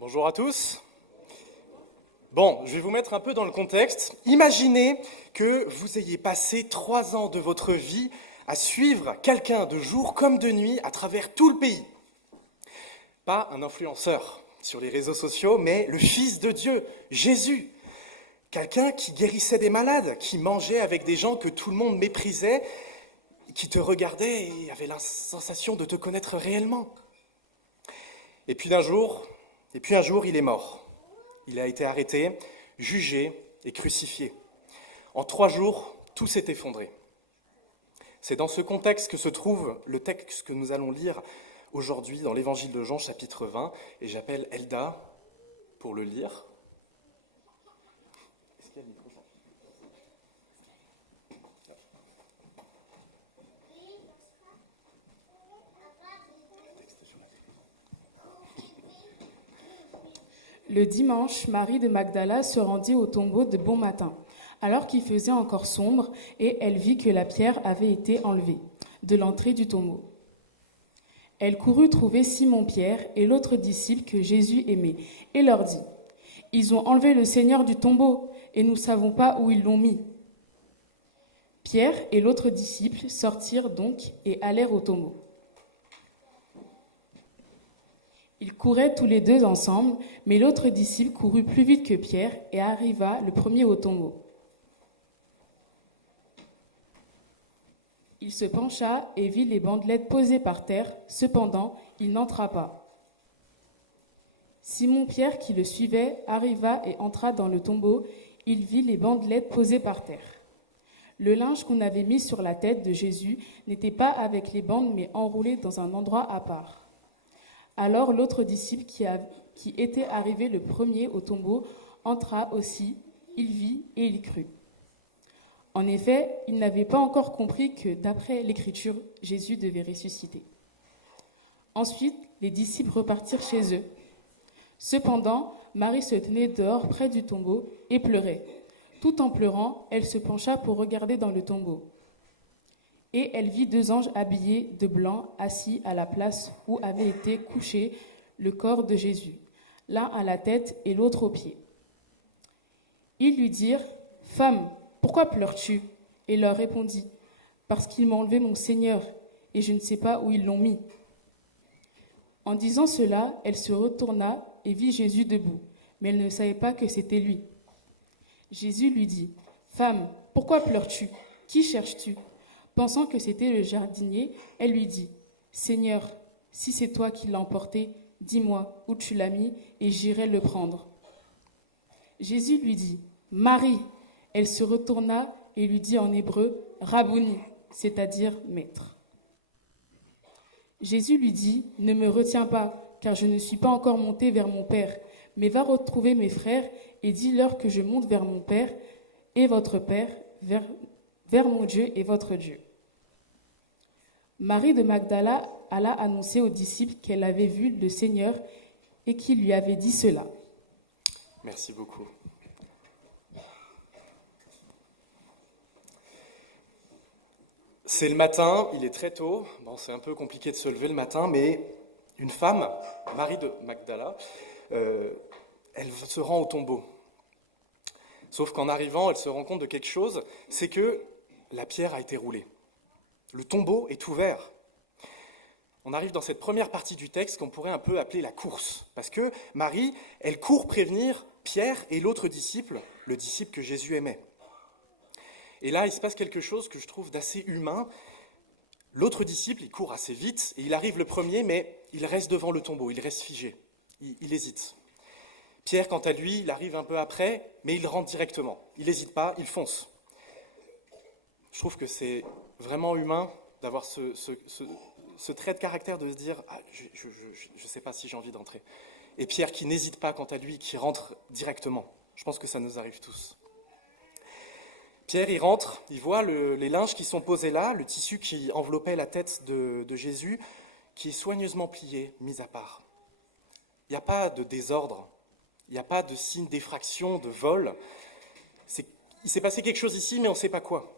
Bonjour à tous. Bon, je vais vous mettre un peu dans le contexte. Imaginez que vous ayez passé 3 ans de votre vie à suivre quelqu'un de jour comme de nuit à travers tout le pays. Pas un influenceur sur les réseaux sociaux, mais le Fils de Dieu, Jésus. Quelqu'un qui guérissait des malades, qui mangeait avec des gens que tout le monde méprisait, qui te regardait et avait la sensation de te connaître réellement. Et puis un jour, il est mort. Il a été arrêté, jugé et crucifié. En 3 jours, tout s'est effondré. C'est dans ce contexte que se trouve le texte que nous allons lire aujourd'hui dans l'Évangile de Jean, chapitre 20, et j'appelle Elda pour le lire. Est-ce qu'il y a le micro, Jean ? Le dimanche, Marie de Magdala se rendit au tombeau de bon matin, alors qu'il faisait encore sombre, et elle vit que la pierre avait été enlevée de l'entrée du tombeau. Elle courut trouver Simon-Pierre et l'autre disciple que Jésus aimait, et leur dit : « Ils ont enlevé le Seigneur du tombeau, et nous ne savons pas où ils l'ont mis. » Pierre et l'autre disciple sortirent donc et allèrent au tombeau. Ils couraient tous les deux ensemble, mais l'autre disciple courut plus vite que Pierre et arriva le premier au tombeau. Il se pencha et vit les bandelettes posées par terre, cependant, il n'entra pas. Simon-Pierre, qui le suivait, arriva et entra dans le tombeau. Il vit les bandelettes posées par terre. Le linge qu'on avait mis sur la tête de Jésus n'était pas avec les bandes, mais enroulé dans un endroit à part. Alors l'autre disciple qui était arrivé le premier au tombeau entra aussi, il vit et il crut. En effet, il n'avait pas encore compris que, d'après l'Écriture, Jésus devait ressusciter. Ensuite, les disciples repartirent chez eux. Cependant, Marie se tenait dehors près du tombeau et pleurait. Tout en pleurant, elle se pencha pour regarder dans le tombeau. Et elle vit 2 anges habillés de blanc assis à la place où avait été couché le corps de Jésus, l'un à la tête et l'autre aux pieds. Ils lui dirent : « Femme, pourquoi pleures-tu ? » Et leur répondit : « Parce qu'ils m'ont enlevé mon Seigneur, et je ne sais pas où ils l'ont mis. » En disant cela, elle se retourna et vit Jésus debout, mais elle ne savait pas que c'était lui. Jésus lui dit : « Femme, pourquoi pleures-tu ? Qui cherches-tu ? » Pensant que c'était le jardinier, elle lui dit : « Seigneur, si c'est toi qui l'as emporté, dis-moi où tu l'as mis et j'irai le prendre. » Jésus lui dit : « Marie !» Elle se retourna et lui dit en hébreu : « Rabouni », c'est-à-dire maître. Jésus lui dit : « Ne me retiens pas, car je ne suis pas encore monté vers mon Père, mais va retrouver mes frères et dis-leur que je monte vers mon Père et votre Père, vers mon Dieu et votre Dieu. » Marie de Magdala alla annoncer aux disciples qu'elle avait vu le Seigneur et qu'il lui avait dit cela. Merci beaucoup. C'est le matin, il est très tôt. Bon, c'est un peu compliqué de se lever le matin, mais une femme, Marie de Magdala, elle se rend au tombeau. Sauf qu'en arrivant, elle se rend compte de quelque chose, c'est que la pierre a été roulée. Le tombeau est ouvert. On arrive dans cette première partie du texte qu'on pourrait un peu appeler la course. Parce que Marie, elle court prévenir Pierre et l'autre disciple, le disciple que Jésus aimait. Et là, il se passe quelque chose que je trouve d'assez humain. L'autre disciple, il court assez vite, et il arrive le premier, mais il reste devant le tombeau, il reste figé. Il hésite. Pierre, quant à lui, il arrive un peu après, mais il rentre directement. Il n'hésite pas, il fonce. Je trouve que c'est vraiment humain d'avoir ce trait de caractère de se dire « Ah, je ne sais pas si j'ai envie d'entrer ». Et Pierre qui n'hésite pas, quant à lui, qui rentre directement. Je pense que ça nous arrive tous. Pierre, il rentre, il voit les linges qui sont posés là, le tissu qui enveloppait la tête de Jésus, qui est soigneusement plié, mis à part. Il n'y a pas de désordre, il n'y a pas de signe d'effraction, de vol. Il s'est passé quelque chose ici, mais on ne sait pas quoi.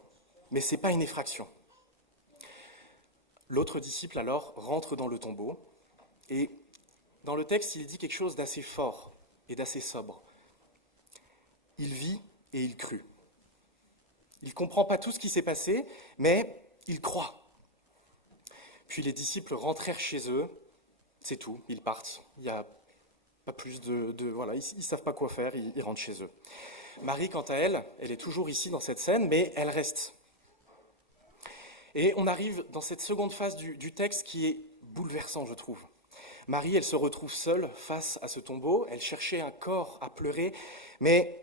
Mais ce n'est pas une effraction. L'autre disciple, alors, rentre dans le tombeau et dans le texte, il dit quelque chose d'assez fort et d'assez sobre. Il vit et il crut. Il ne comprend pas tout ce qui s'est passé, mais il croit. Puis les disciples rentrèrent chez eux, c'est tout, ils partent. Il n'y a pas plus voilà, ils ne savent pas quoi faire, ils rentrent chez eux. Marie, quant à elle, elle est toujours ici dans cette scène, mais elle reste. Et on arrive dans cette seconde phase du texte qui est bouleversant, je trouve. Marie, elle se retrouve seule face à ce tombeau, elle cherchait un corps à pleurer, mais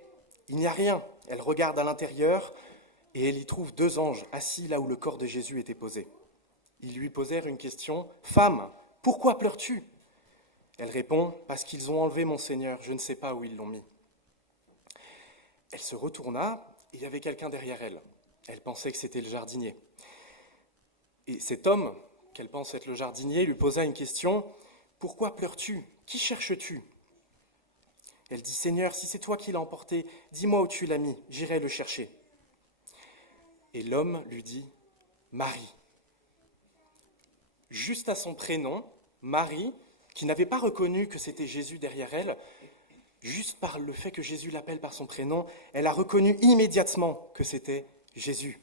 il n'y a rien. Elle regarde à l'intérieur et elle y trouve 2 anges assis là où le corps de Jésus était posé. Ils lui posèrent une question. « Femme, pourquoi pleures-tu » Elle répond « Parce qu'ils ont enlevé mon Seigneur, je ne sais pas où ils l'ont mis. » Elle se retourna et il y avait quelqu'un derrière elle. Elle pensait que c'était le jardinier. Et cet homme, qu'elle pense être le jardinier, lui posa une question. « Pourquoi pleures-tu ? Qui cherches-tu » Elle dit « Seigneur, si c'est toi qui l'as emporté, dis-moi où tu l'as mis, j'irai le chercher. » Et l'homme lui dit « Marie ». Juste à son prénom, Marie, qui n'avait pas reconnu que c'était Jésus derrière elle, juste par le fait que Jésus l'appelle par son prénom, elle a reconnu immédiatement que c'était Jésus.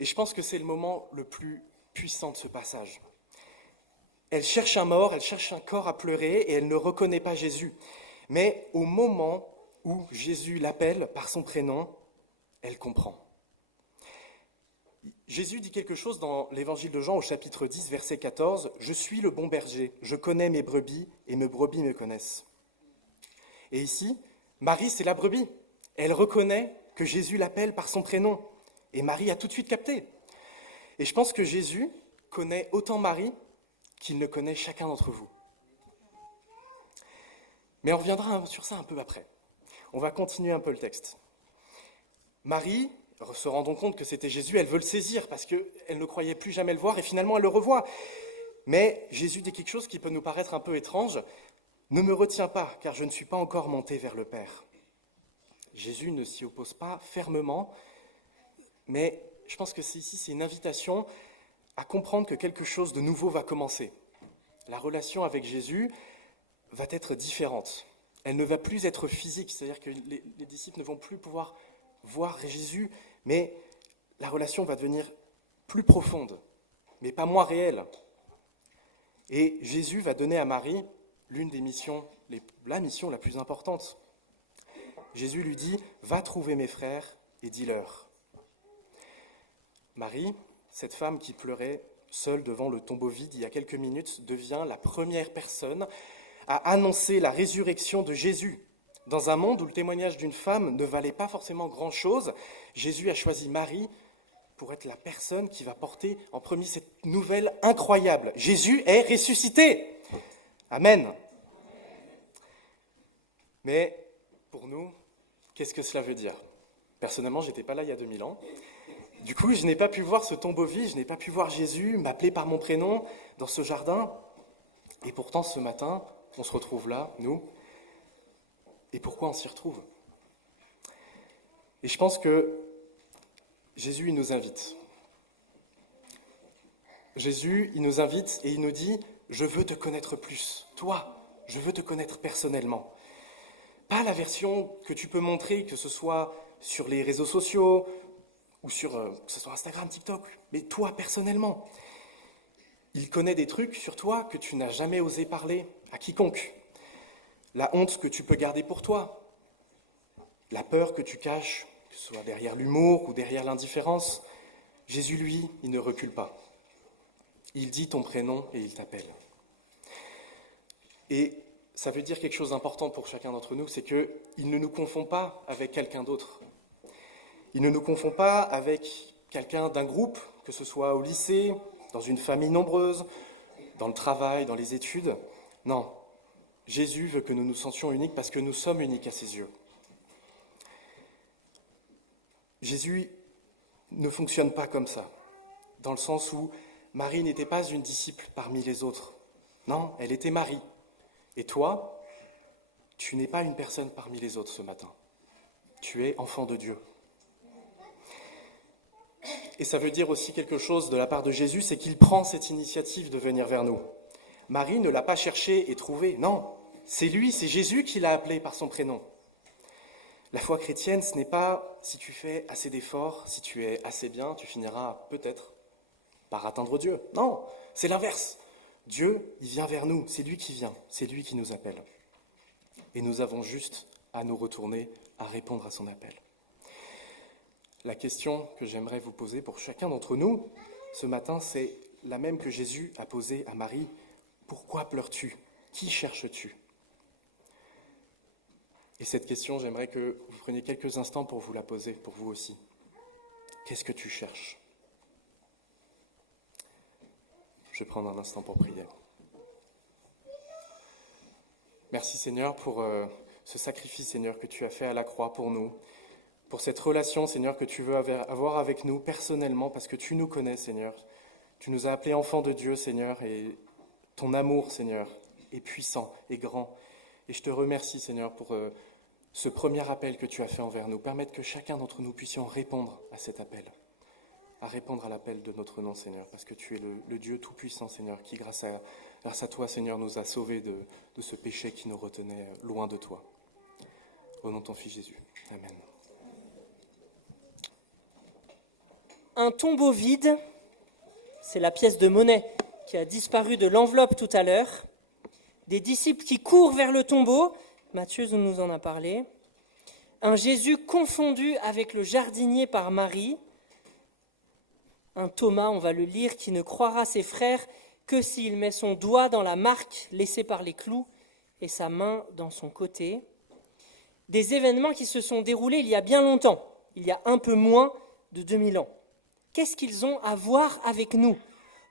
Et je pense que c'est le moment le plus puissant de ce passage. Elle cherche un mort, elle cherche un corps à pleurer et elle ne reconnaît pas Jésus. Mais au moment où Jésus l'appelle par son prénom, elle comprend. Jésus dit quelque chose dans l'évangile de Jean au chapitre 10, verset 14. « Je suis le bon berger, je connais mes brebis et mes brebis me connaissent. » Et ici, Marie, c'est la brebis. Elle reconnaît que Jésus l'appelle par son prénom. Et Marie a tout de suite capté. Et je pense que Jésus connaît autant Marie qu'il ne connaît chacun d'entre vous. Mais on reviendra sur ça un peu après. On va continuer un peu le texte. Marie, se rendant compte que c'était Jésus, elle veut le saisir parce qu'elle ne croyait plus jamais le voir et finalement elle le revoit. Mais Jésus dit quelque chose qui peut nous paraître un peu étrange. « Ne me retiens pas, car je ne suis pas encore monté vers le Père. » Jésus ne s'y oppose pas fermement, mais je pense que ici c'est une invitation à comprendre que quelque chose de nouveau va commencer. La relation avec Jésus va être différente. Elle ne va plus être physique, c'est-à-dire que les disciples ne vont plus pouvoir voir Jésus, mais la relation va devenir plus profonde, mais pas moins réelle. Et Jésus va donner à Marie l'une des missions, la mission la plus importante. Jésus lui dit « Va trouver mes frères et dis-leur. » Marie, cette femme qui pleurait seule devant le tombeau vide il y a quelques minutes, devient la première personne à annoncer la résurrection de Jésus. Dans un monde où le témoignage d'une femme ne valait pas forcément grand-chose, Jésus a choisi Marie pour être la personne qui va porter en premier cette nouvelle incroyable. Jésus est ressuscité. Amen. Mais pour nous, qu'est-ce que cela veut dire ? Personnellement, je n'étais pas là il y a 2000 ans. Du coup, je n'ai pas pu voir ce tombeau vide, je n'ai pas pu voir Jésus m'appeler par mon prénom dans ce jardin. Et pourtant, ce matin, on se retrouve là, nous. Et pourquoi on s'y retrouve ? Et je pense que Jésus, il nous invite. Jésus, il nous invite et il nous dit « Je veux te connaître plus. Toi, je veux te connaître personnellement. » Pas la version que tu peux montrer, que ce soit sur les réseaux sociaux ou que ce soit Instagram, TikTok, mais toi, personnellement. Il connaît des trucs sur toi que tu n'as jamais osé parler à quiconque. La honte que tu peux garder pour toi. La peur que tu caches, que ce soit derrière l'humour ou derrière l'indifférence. Jésus, lui, il ne recule pas. Il dit ton prénom et il t'appelle. Et ça veut dire quelque chose d'important pour chacun d'entre nous, c'est qu'il ne nous confond pas avec quelqu'un d'autre. Il ne nous confond pas avec quelqu'un d'un groupe, que ce soit au lycée, dans une famille nombreuse, dans le travail, dans les études. Non, Jésus veut que nous nous sentions uniques parce que nous sommes uniques à ses yeux. Jésus ne fonctionne pas comme ça, dans le sens où Marie n'était pas une disciple parmi les autres. Non, elle était Marie. Et toi, tu n'es pas une personne parmi les autres ce matin. Tu es enfant de Dieu. Et ça veut dire aussi quelque chose de la part de Jésus, c'est qu'il prend cette initiative de venir vers nous. Marie ne l'a pas cherché et trouvé. Non, c'est lui, c'est Jésus qui l'a appelé par son prénom. La foi chrétienne, ce n'est pas si tu fais assez d'efforts, si tu es assez bien, tu finiras peut-être par atteindre Dieu. Non, c'est l'inverse. Dieu, il vient vers nous, c'est lui qui vient, c'est lui qui nous appelle. Et nous avons juste à nous retourner, à répondre à son appel. La question que j'aimerais vous poser pour chacun d'entre nous ce matin, c'est la même que Jésus a posée à Marie. Pourquoi pleures-tu ? Qui cherches-tu ? Et cette question, j'aimerais que vous preniez quelques instants pour vous la poser, pour vous aussi. Qu'est-ce que tu cherches ? Je vais prendre un instant pour prier. Merci Seigneur pour ce sacrifice, Seigneur, que tu as fait à la croix pour nous, pour cette relation, Seigneur, que tu veux avoir avec nous personnellement, parce que tu nous connais, Seigneur. Tu nous as appelés enfants de Dieu, Seigneur, et ton amour, Seigneur, est puissant et grand. Et je te remercie, Seigneur, pour ce premier appel que tu as fait envers nous. Permettre que chacun d'entre nous puissions répondre à cet appel, à répondre à l'appel de notre nom, Seigneur, parce que tu es le Dieu tout-puissant, Seigneur, qui, grâce à toi, Seigneur, nous a sauvés de ce péché qui nous retenait loin de toi. Au nom de ton Fils Jésus. Amen. Un tombeau vide, c'est la pièce de monnaie qui a disparu de l'enveloppe tout à l'heure. Des disciples qui courent vers le tombeau, Matthieu nous en a parlé. Un Jésus confondu avec le jardinier par Marie. Un Thomas, on va le lire, qui ne croira ses frères que s'il met son doigt dans la marque laissée par les clous et sa main dans son côté. Des événements qui se sont déroulés il y a bien longtemps, il y a un peu moins de 2000 ans. Qu'est-ce qu'ils ont à voir avec nous ?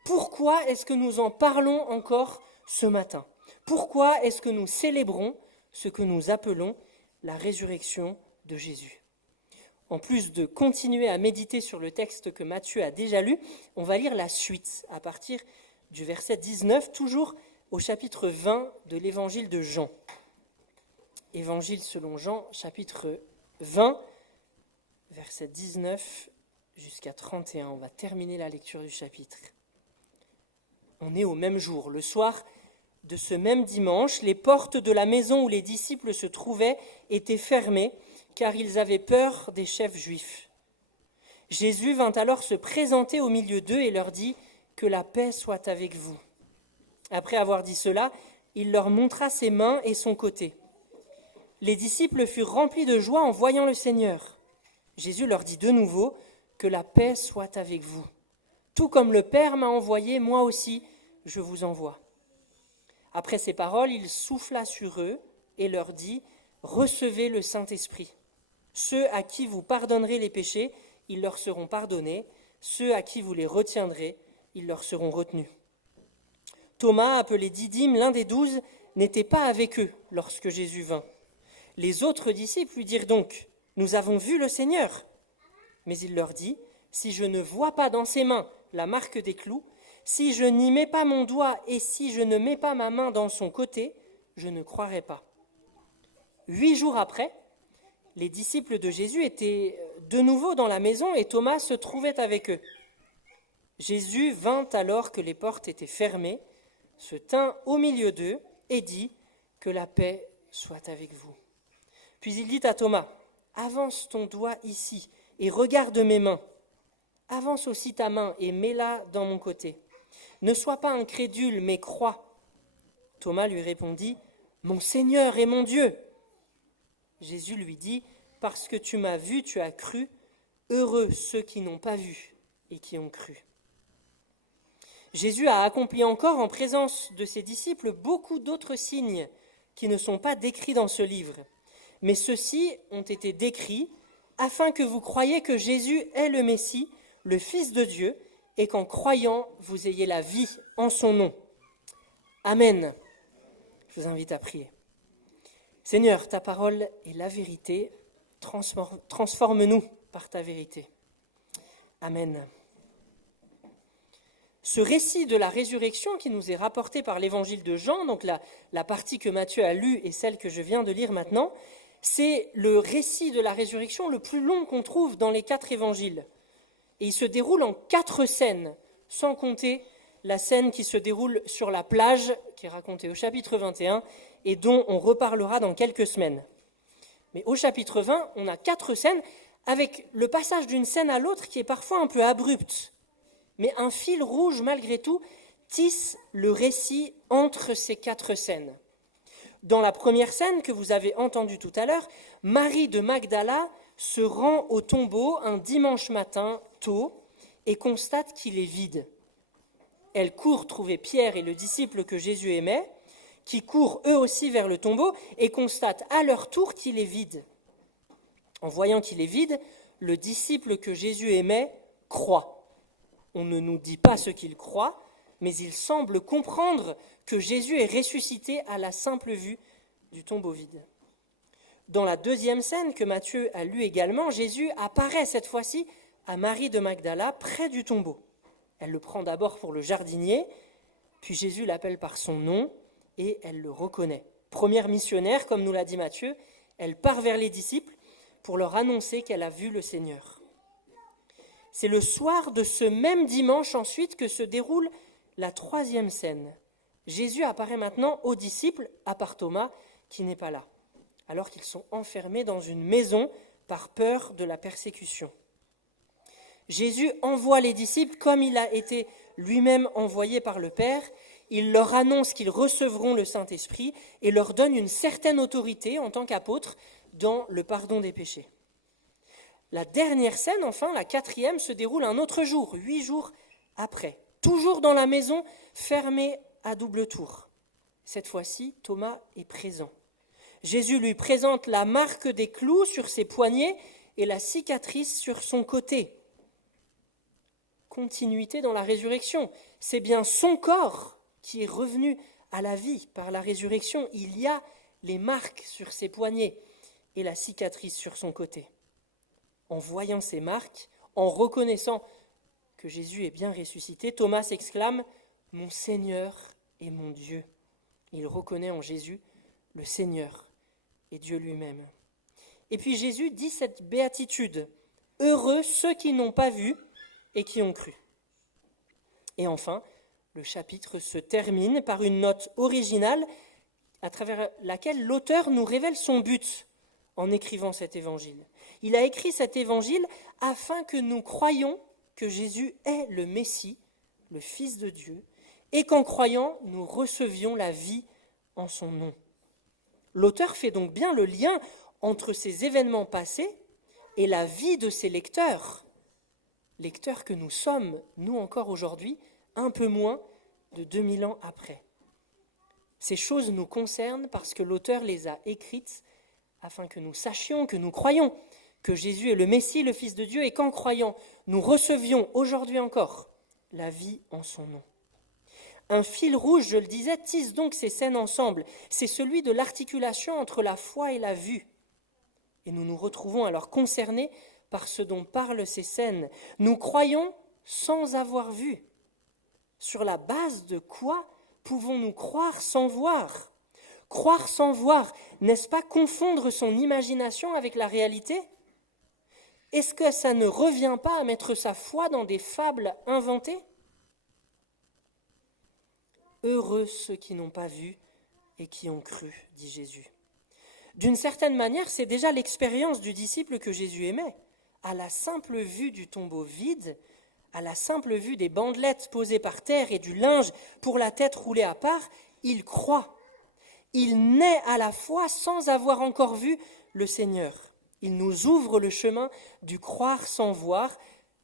Pourquoi est-ce que nous en parlons encore ce matin ? Pourquoi est-ce que nous célébrons ce que nous appelons la résurrection de Jésus ? En plus de continuer à méditer sur le texte que Matthieu a déjà lu, on va lire la suite à partir du verset 19, toujours au chapitre 20 de l'évangile de Jean. Évangile selon Jean, chapitre 20, verset 19 jusqu'à 31. On va terminer la lecture du chapitre. On est au même jour, le soir de ce même dimanche, les portes de la maison où les disciples se trouvaient étaient fermées, car ils avaient peur des chefs juifs. Jésus vint alors se présenter au milieu d'eux et leur dit « Que la paix soit avec vous ». Après avoir dit cela, il leur montra ses mains et son côté. Les disciples furent remplis de joie en voyant le Seigneur. Jésus leur dit de nouveau « Que la paix soit avec vous. Tout comme le Père m'a envoyé, moi aussi, je vous envoie. » Après ces paroles, il souffla sur eux et leur dit « Recevez le Saint-Esprit. Ceux à qui vous pardonnerez les péchés, ils leur seront pardonnés. Ceux à qui vous les retiendrez, ils leur seront retenus. » Thomas, appelé Didyme, l'un des 12, n'était pas avec eux lorsque Jésus vint. Les autres disciples lui dirent donc « Nous avons vu le Seigneur. » Mais il leur dit « Si je ne vois pas dans ses mains la marque des clous, si je n'y mets pas mon doigt et si je ne mets pas ma main dans son côté, je ne croirai pas. » 8 jours après, les disciples de Jésus étaient de nouveau dans la maison et Thomas se trouvait avec eux. Jésus vint alors que les portes étaient fermées, se tint au milieu d'eux et dit « Que la paix soit avec vous. » Puis il dit à Thomas « Avance ton doigt ici et regarde mes mains. Avance aussi ta main et mets-la dans mon côté. Ne sois pas incrédule, mais crois. » Thomas lui répondit « Mon Seigneur et mon Dieu !» Jésus lui dit « Parce que tu m'as vu, tu as cru. Heureux ceux qui n'ont pas vu et qui ont cru. » Jésus a accompli encore en présence de ses disciples beaucoup d'autres signes qui ne sont pas décrits dans ce livre. Mais ceux-ci ont été décrits afin que vous croyiez que Jésus est le Messie, le Fils de Dieu, et qu'en croyant, vous ayez la vie en son nom. Amen. Je vous invite à prier. Seigneur, ta parole est la vérité. Transforme-nous par ta vérité. Amen. Ce récit de la résurrection qui nous est rapporté par l'évangile de Jean, donc la partie que Matthieu a lue et celle que je viens de lire maintenant, c'est le récit de la résurrection le plus long qu'on trouve dans les 4 évangiles. Et il se déroule en 4 scènes, sans compter la scène qui se déroule sur la plage, qui est racontée au chapitre 21, et dont on reparlera dans quelques semaines. Mais au chapitre 20, on a 4 scènes, avec le passage d'une scène à l'autre qui est parfois un peu abrupte. Mais un fil rouge, malgré tout, tisse le récit entre ces 4 scènes. Dans la première scène que vous avez entendue tout à l'heure, Marie de Magdala se rend au tombeau un dimanche matin tôt et constate qu'il est vide. Elle court trouver Pierre et le disciple que Jésus aimait, qui courent eux aussi vers le tombeau et constatent à leur tour qu'il est vide. En voyant qu'il est vide, le disciple que Jésus aimait croit. On ne nous dit pas ce qu'il croit, mais il semble comprendre que Jésus est ressuscité à la simple vue du tombeau vide. Dans la deuxième scène que Matthieu a lue également, Jésus apparaît cette fois-ci à Marie de Magdala près du tombeau. Elle le prend d'abord pour le jardinier, puis Jésus l'appelle par son nom et elle le reconnaît. Première missionnaire, comme nous l'a dit Matthieu, elle part vers les disciples pour leur annoncer qu'elle a vu le Seigneur. C'est le soir de ce même dimanche ensuite que se déroule la troisième scène. Jésus apparaît maintenant aux disciples, à part Thomas, qui n'est pas là, alors qu'ils sont enfermés dans une maison par peur de la persécution. Jésus envoie les disciples comme il a été lui-même envoyé par le Père. Il leur annonce qu'ils recevront le Saint-Esprit et leur donne une certaine autorité en tant qu'apôtres dans le pardon des péchés. La dernière scène, enfin, la 4e, se déroule un autre jour, 8 jours après, toujours dans la maison, fermée à double tour. Cette fois-ci, Thomas est présent. Jésus lui présente la marque des clous sur ses poignets et la cicatrice sur son côté. Continuité dans la résurrection. C'est bien son corps qui est revenu à la vie par la résurrection. Il y a les marques sur ses poignets et la cicatrice sur son côté. En voyant ces marques, en reconnaissant que Jésus est bien ressuscité, Thomas s'exclame « Mon Seigneur et mon Dieu ». Il reconnaît en Jésus le Seigneur et Dieu lui-même. Et puis Jésus dit cette béatitude « Heureux ceux qui n'ont pas vu et qui ont cru ». Et enfin, le chapitre se termine par une note originale à travers laquelle l'auteur nous révèle son but en écrivant cet évangile. Il a écrit cet évangile afin que nous croyions que Jésus est le Messie, le Fils de Dieu, et qu'en croyant, nous recevions la vie en son nom. L'auteur fait donc bien le lien entre ces événements passés et la vie de ses lecteurs que nous sommes, nous encore aujourd'hui, un peu moins de 2000 ans après. Ces choses nous concernent parce que l'auteur les a écrites afin que nous sachions, que nous croyions que Jésus est le Messie, le Fils de Dieu, et qu'en croyant, nous recevions aujourd'hui encore la vie en son nom. Un fil rouge, je le disais, tisse donc ces scènes ensemble. C'est celui de l'articulation entre la foi et la vue. Et nous nous retrouvons alors concernés par ce dont parlent ces scènes. Nous croyons sans avoir vu. Sur la base de quoi pouvons-nous croire sans voir ? Croire sans voir, n'est-ce pas confondre son imagination avec la réalité ? Est-ce que ça ne revient pas à mettre sa foi dans des fables inventées ? Heureux ceux qui n'ont pas vu et qui ont cru, dit Jésus. D'une certaine manière, c'est déjà l'expérience du disciple que Jésus aimait. À la simple vue du tombeau vide, à la simple vue des bandelettes posées par terre et du linge pour la tête roulée à part, il croit. Il naît à la foi sans avoir encore vu le Seigneur. Il nous ouvre le chemin du croire sans voir,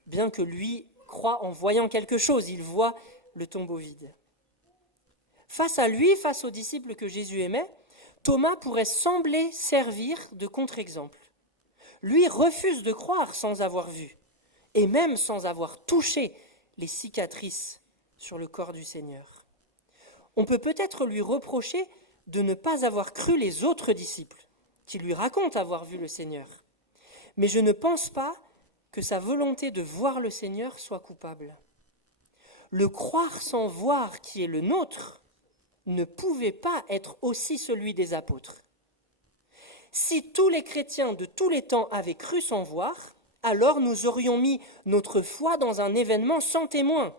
bien que lui croit en voyant quelque chose. Il voit le tombeau vide. Face à lui, face aux disciples que Jésus aimait, Thomas pourrait sembler servir de contre-exemple. Lui refuse de croire sans avoir vu, et même sans avoir touché les cicatrices sur le corps du Seigneur. On peut peut-être lui reprocher de ne pas avoir cru les autres disciples, qui lui racontent avoir vu le Seigneur. Mais je ne pense pas que sa volonté de voir le Seigneur soit coupable. Le croire sans voir qui est le nôtre ne pouvait pas être aussi celui des apôtres. Si tous les chrétiens de tous les temps avaient cru sans voir, alors nous aurions mis notre foi dans un événement sans témoin.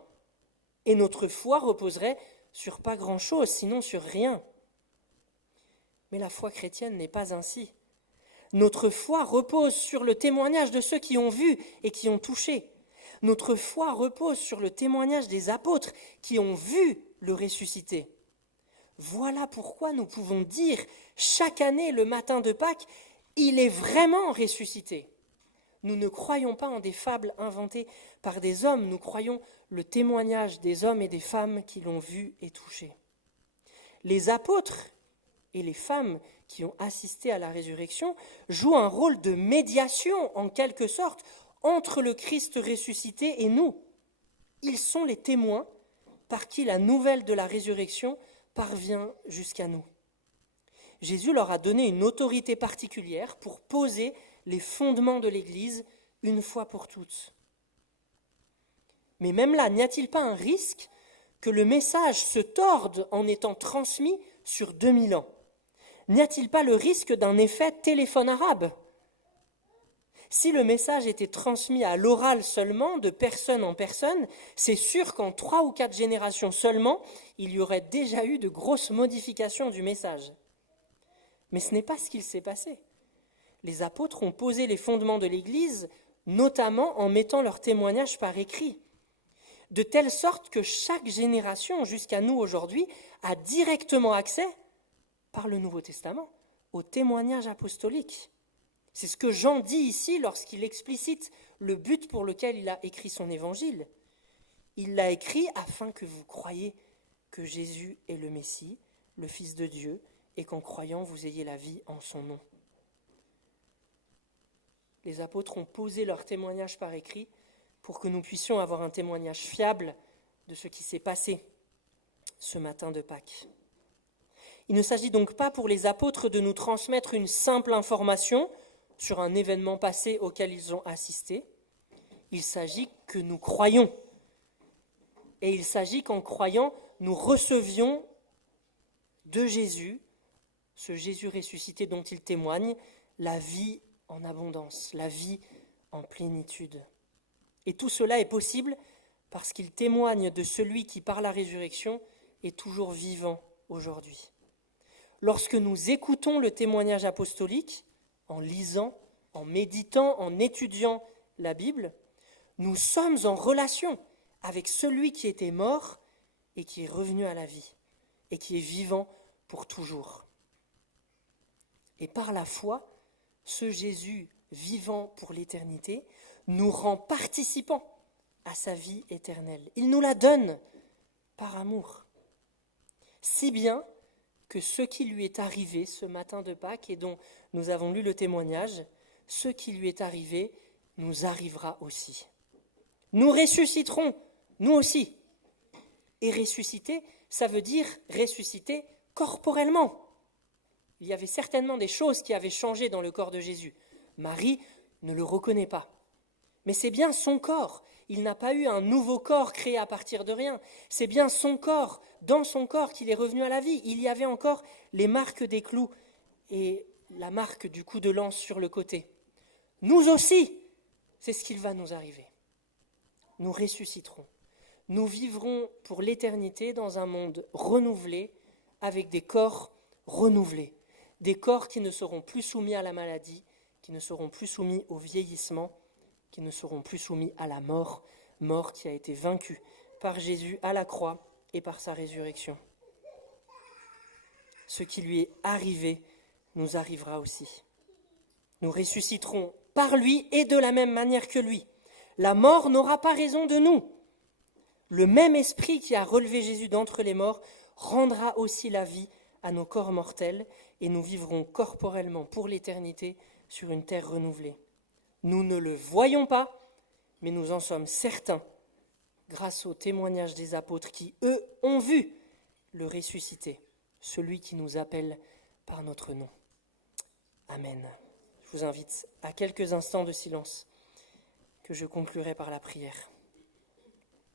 Et notre foi reposerait sur pas grand-chose, sinon sur rien. Mais la foi chrétienne n'est pas ainsi. Notre foi repose sur le témoignage de ceux qui ont vu et qui ont touché. Notre foi repose sur le témoignage des apôtres qui ont vu le ressuscité. Voilà pourquoi nous pouvons dire chaque année le matin de Pâques, il est vraiment ressuscité. Nous ne croyons pas en des fables inventées par des hommes, nous croyons le témoignage des hommes et des femmes qui l'ont vu et touché. Les apôtres et les femmes qui ont assisté à la résurrection jouent un rôle de médiation, en quelque sorte, entre le Christ ressuscité et nous. Ils sont les témoins par qui la nouvelle de la résurrection parvient jusqu'à nous. Jésus leur a donné une autorité particulière pour poser les fondements de l'Église une fois pour toutes. Mais même là, n'y a-t-il pas un risque que le message se torde en étant transmis sur 2000 ans ? N'y a-t-il pas le risque d'un effet téléphone arabe ? Si le message était transmis à l'oral seulement, de personne en personne, c'est sûr qu'en 3 ou 4 générations seulement, il y aurait déjà eu de grosses modifications du message. Mais ce n'est pas ce qu'il s'est passé. Les apôtres ont posé les fondements de l'Église, notamment en mettant leur témoignage par écrit, de telle sorte que chaque génération, jusqu'à nous aujourd'hui, a directement accès, par le Nouveau Testament, au témoignage apostolique. C'est ce que Jean dit ici lorsqu'il explicite le but pour lequel il a écrit son évangile. Il l'a écrit afin que vous croyiez que Jésus est le Messie, le Fils de Dieu, et qu'en croyant, vous ayez la vie en son nom. Les apôtres ont posé leur témoignage par écrit pour que nous puissions avoir un témoignage fiable de ce qui s'est passé ce matin de Pâques. Il ne s'agit donc pas pour les apôtres de nous transmettre une simple information sur un événement passé auquel ils ont assisté. Il s'agit que nous croyons. Et il s'agit qu'en croyant, nous recevions de Jésus, ce Jésus ressuscité dont il témoigne, la vie en abondance, la vie en plénitude. Et tout cela est possible parce qu'il témoigne de celui qui, par la résurrection, est toujours vivant aujourd'hui. Lorsque nous écoutons le témoignage apostolique, en lisant, en méditant, en étudiant la Bible, nous sommes en relation avec celui qui était mort et qui est revenu à la vie et qui est vivant pour toujours. Et par la foi, ce Jésus vivant pour l'éternité nous rend participants à sa vie éternelle. Il nous la donne par amour. Si bien que ce qui lui est arrivé ce matin de Pâques et dont nous avons lu le témoignage, ce qui lui est arrivé nous arrivera aussi. Nous ressusciterons, nous aussi. Et ressusciter, ça veut dire ressusciter corporellement. Il y avait certainement des choses qui avaient changé dans le corps de Jésus. Marie ne le reconnaît pas. Mais c'est bien son corps. Il n'a pas eu un nouveau corps créé à partir de rien. C'est bien son corps, dans son corps, qu'il est revenu à la vie. Il y avait encore les marques des clous et la marque du coup de lance sur le côté. Nous aussi, c'est ce qu'il va nous arriver. Nous ressusciterons. Nous vivrons pour l'éternité dans un monde renouvelé, avec des corps renouvelés. Des corps qui ne seront plus soumis à la maladie, qui ne seront plus soumis au vieillissement, qui ne seront plus soumis à la mort, mort qui a été vaincue par Jésus à la croix et par sa résurrection. Ce qui lui est arrivé nous arrivera aussi. Nous ressusciterons par lui et de la même manière que lui. La mort n'aura pas raison de nous. Le même esprit qui a relevé Jésus d'entre les morts rendra aussi la vie à nos corps mortels et nous vivrons corporellement pour l'éternité sur une terre renouvelée. Nous ne le voyons pas, mais nous en sommes certains, grâce au témoignage des apôtres qui, eux, ont vu le ressuscité, celui qui nous appelle par notre nom. Amen. Je vous invite à quelques instants de silence, que je conclurai par la prière.